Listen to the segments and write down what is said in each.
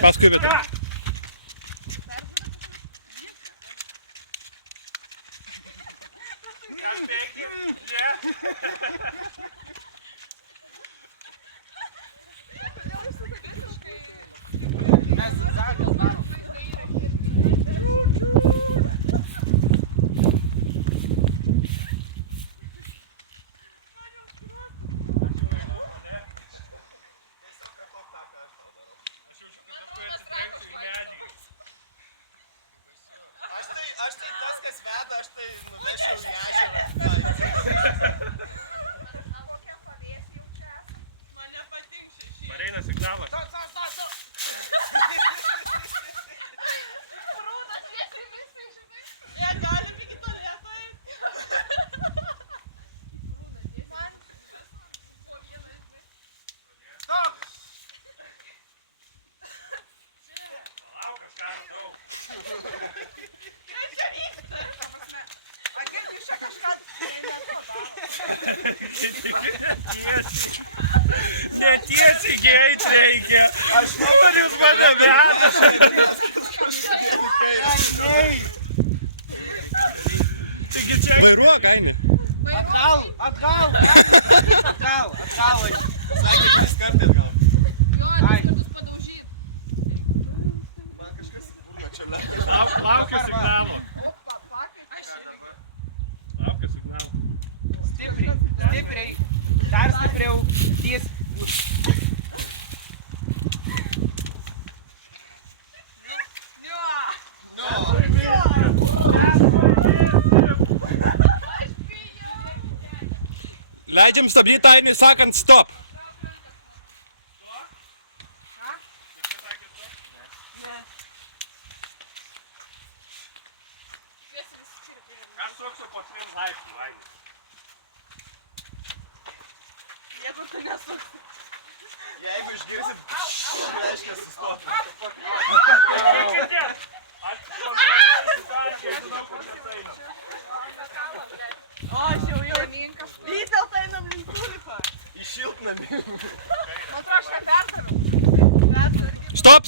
Paskui vidurį. Aš tai tas, kas veda, aš tai nuvešiau į ežerą. Man nepatinka šešėlė. Pareina signalas. Rūnas, jie visi žinai. Jie gali iki tualeto eiti. Stop! Laukas, ką daug. Kas čia vyksta? A kaip jūs čia kažką Netiesiai geit reikia. Aš manau, jūs mane veda. Taigi čia... Vairuok, Aini. Atgal. Sakė, 3 kartais gal. Ai. Man kažkas būna čia lekia. Laukia signalo. Laukia signalo. Stipriai. Dar stipriau. Ties. Leidžiam stabdyti Ainiui sakant stop. Aš suksiu po 3 laipsnių, Aini. Jeigu tu nesuksi. Jeigu išgirsit, reiškia sustoti. O, aš jau vis dėlto einam link tulipą. Į šiltnamį. Man atrodo, aš neperdaviau. Stop.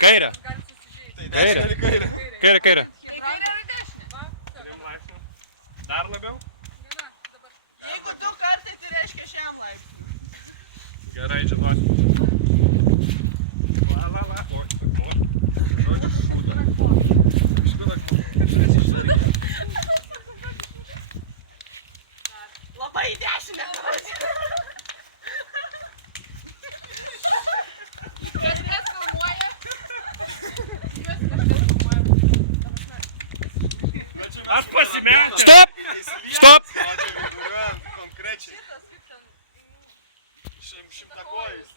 Kairę. Tai Kairė. dešinė kairė. Kairę. Į kairę ar į dešinę? 3 laipsnių. Dar labiau? Jeigu 2 kartai, tai reiškia šiam laipsniui. Gerai, žinosiu. La. Labai į dešinę. Kažkas filmuoja. Aš pasimečiau. Stop. Konkrečiai. Šimtakojais.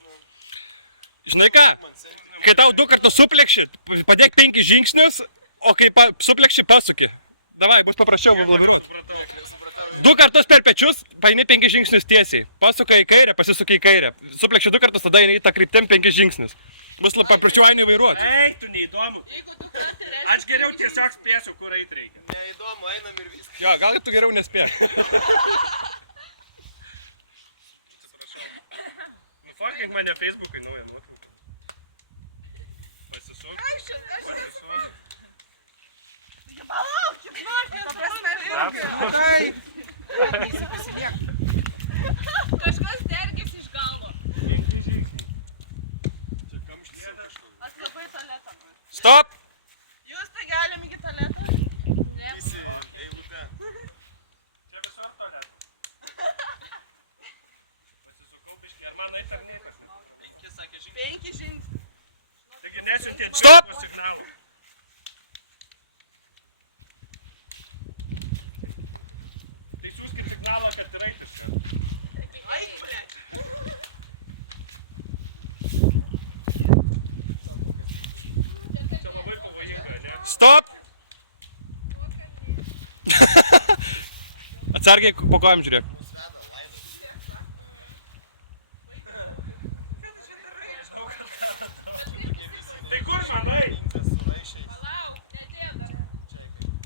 Žinai ką? Kai tau 2 kartus suplekši, padėk 5 žingsnius, o kai suplekši, pasuki. Davai, bus paprasčiau laviruoti. 2 kartus per pečius, paini 5 žingsnius tiesiai. Pasuka į kairę, pasisuka į kairę. Suplekši 2 kartus, tada eini į tą kryptim 5 žingsnius. Bus paprasčiau Ainiui vairuoti. Eik, tu neįdomu. Aš geriau tiesiog spėsiu, kur eit reikia. Neįdomu, einam ir viskas. Jo, gal tu geriau nespėk. Nufotkink mane Facebook'ai naują nuotrauką. Pasisuk. Palaukit, nokit. Kažkas dergės iš galo. Čia kamštis kažkoks. Aš labai tualetą noriu. Stop! Jūs tai galim iki tualetą? Visi eilute. Čia visur tualetą. Pasisukau biškį, man eit ar niekas. 5 žingsnių. Taigi nesiuntė džeko signalų. Tai siūskit signalą, kad yra įtis. Ai, blėt. Čia labai pavojinga, ne? Stop! Atsargiai po kojom žiūrėk. Tai kur manai?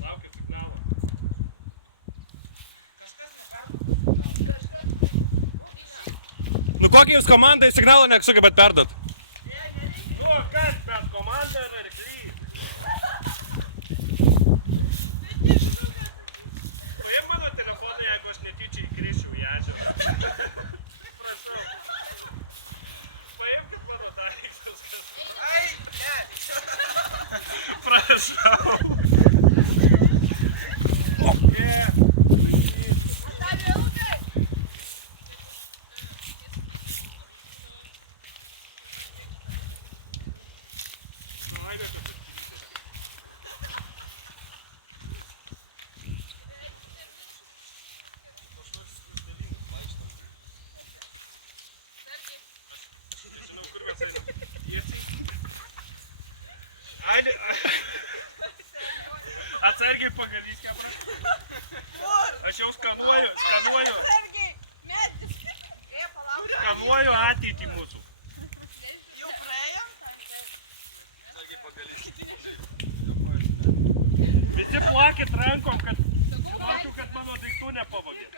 Laukia signalą. Nu kokį jūs komandai signalą nesugebat perduot? Atsargiai pagalys, aš jau skanuoju Sergiai, metis. Palauk. skanuoju ateitį mūsų. Jau praėjo? Visi plakit rankom, kad žinočiau, kad mano daiktų nepavogė.